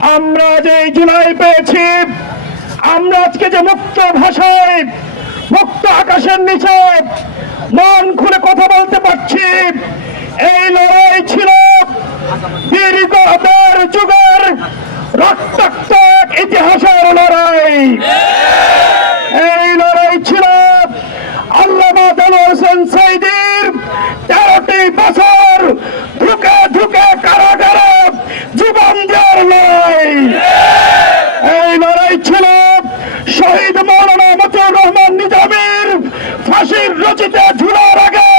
আমরা যে জুলাই পেয়েছি, আমরা আজকে যে মুক্ত ভাষায়, মুক্ত আকাশের নিচে মন খুলে কথা বলতে পারছি, এই লড়াই ছিল দীর্ঘ যুগের রক্তাক্ত এক ইতিহাসের লড়াই এই লড়াই ছিল আল্লামা দেলোয়ার হোসেন সাইদির তেরোটি বছর ঢুকে ঢুকে কারাগারে জীবন দেওয়ার লড়াই এই লড়াই ছিল শহীদ মৌলানা মতিউর রহমান নিজামীর ফাঁসির রচিতে ঝুলার আগে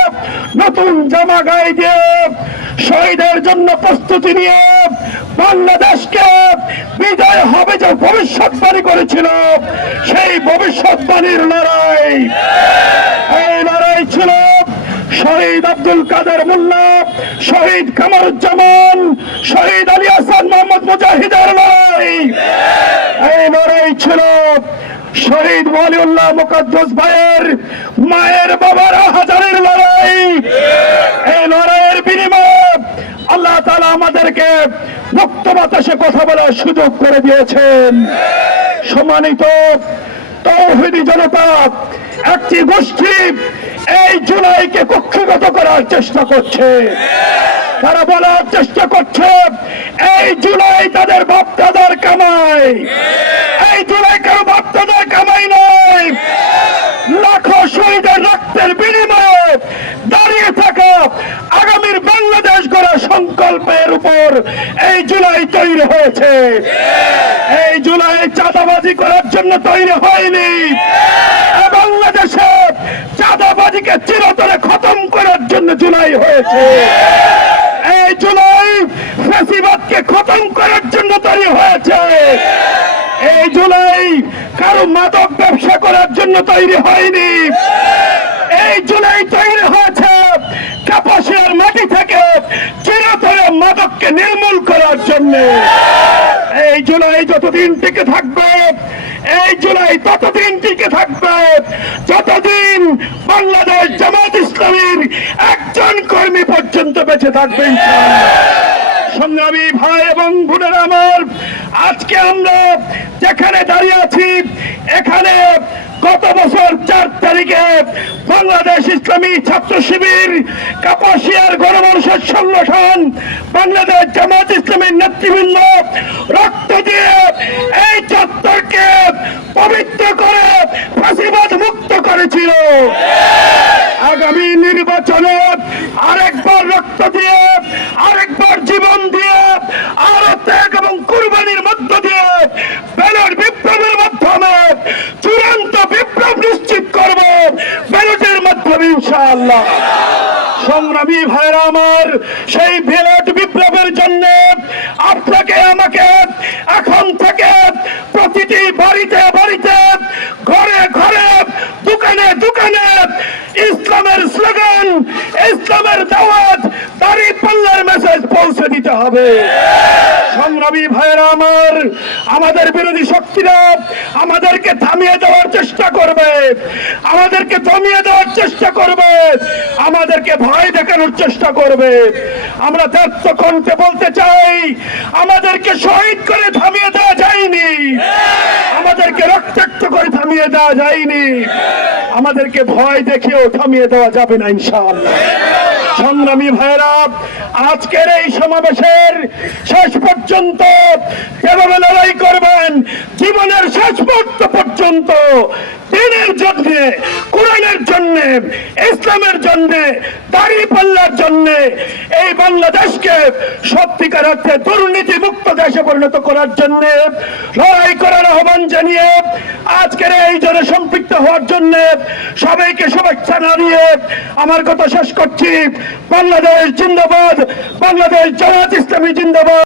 নতুন জামা গায়ে দিয়ে শহীদের জন্য প্রস্তুতি নিয়ে বাংলাদেশকে বিজয় হবে যে ভবিষ্যৎবাণী করেছিল, সেই ভবিষ্যৎবাণীর লড়াই। এই লড়াই ছিল শহীদ আব্দুল কাদের মোল্লা শহীদ কামরুজ্জামান, শহীদ আলী হাসান মোহাম্মদ মুজাহিদের লড়াই। শহীদ ওয়ালিউল্লাহ মুকদ্দস ভাইয়ের মায়ের বাবার হাজারের লড়াই। এই লড়াইয়ের বিনিময়ে আল্লাহ তাআলা আমাদেরকে মুক্ত বাতাসে কথা বলার সুযোগ করে দিয়েছেন। সম্মানিত তৌহিদি জনতা, একটি গোষ্ঠী এই জুলাইকে কক্ষগত করার চেষ্টা করছে। তারা বলার চেষ্টা করছে, এই জুলাই তাদের বাপদাদার কামাই। এই জুলাই কারও বাপদাদার কামাই নয় লাখো শহীদের রক্তের বিনিময়ে দাঁড়িয়ে থাকা আগামীর বাংলাদেশ গড়ার সংকল্পের উপর এই জুলাই তৈরি হয়েছে। এই জুলাই চাঁদাবাজি করার জন্য তৈরি হয়নি। বাংলাদেশে চাঁদাবাজিকে চিরতরে খতম করার জন্য জুলাই হয়েছে। এই জুলাই ফেসিবাদকে খতম করার জন্য তৈরি হয়েছে। এই জুলাই কারও মাদক ব্যবসা করার জন্য তৈরি হয়নি। এই জুলাই তৈরি হয়েছে কাপাসিয়ার মাটি থেকে মাদককে নির্মূল করার জন্য এই জুলাই যতদিন টিকে থাকবে, এই জুলাই ততদিন টিকে থাকবে, যতদিন বাংলাদেশ জামাত ইসলামীর একজন কর্মী পর্যন্ত বেঁচে থাকবে। সংগ্রামী ভাই এবং বোনেরা আমার, আজকে আমরা যেখানে দাঁড়িয়ে আছি, এখানে গত বছর চার তারিখে বাংলাদেশ ইসলামী ছাত্র শিবির গণমানুষের সংগঠন, বাংলাদেশ জামাত ইসলামের নেতৃবৃন্দ, রক্ত দিয়ে এই চত্বরকে পবিত্র করে, ফাঁসিবাদ মুক্ত করেছিল। আগামী নির্বাচনে আরেকবার রক্ত দিয়ে, আরেকবার জীবন দিয়ে, আরও ত্যাগ এবং কুরবানির মধ্য দিয়ে, ব্যালট বিপ্লবের মাধ্যমে চূড়ান্ত বিপ্লব নিশ্চিত করব, ব্যালটের মাধ্যমে ইনশাআল্লাহ। সংগ্রামী ভাইরা আমার, সেই ব্যালট বিপ্লবের জন্য আপনাকে, আমাকে এখন থেকে প্রতিটি বাড়িতে বাড়িতে, ঘরে ঘরে, দোকানে দোকানে ইসলামের স্লোগান, ইসলামের দাওয়াত, দাড়ি পাল্লার মেসেজ পৌঁছে দিতে হবে। সংগ্রামী ভাইয়েরা আমার, আমাদের বিরোধী শক্তিরা আমাদেরকে থামিয়ে দেওয়ার চেষ্টা করবে, আমাদেরকে থামিয়ে দেওয়ার চেষ্টা করবে। আমাদেরকে ভয় দেখানোর চেষ্টা করবে। আমরা ব্যর্থ বলতে চাই, আমাদেরকে শহীদ করে থামিয়ে দেওয়া যায়নি। আমাদেরকে রক্তাক্ত করে থামিয়ে দেওয়া যায়নি। আমাদেরকে ভয় দেখিয়েও থামিয়ে দেওয়া যাবে না ইনশাআল্লাহ। সংগ্রামী ভাইরা আজকের এই সমাবেশের শেষ পর্যন্ত লড়াই করবেন। জীবনের শেষ পর্যন্ত দিনের কোরআনের ইসলামের জন্য, দাড়ি পাল্লার জন্য এই বাংলাদেশকে সত্যিকার অর্থে দুর্নীতি মুক্ত দেশে পরিণত করার জন্য, লড়াই করার আহ্বান জানিয়ে, আজকের এই জনে সম্পৃক্ত হওয়ার জন্য সবাইকে শুভেচ্ছা জানিয়ে আমার কথা শেষ করছি। বাংলাদেশ জিন্দাবাদ, বাংলাদেশ জামাত ইসলামী জিন্দাবাদ।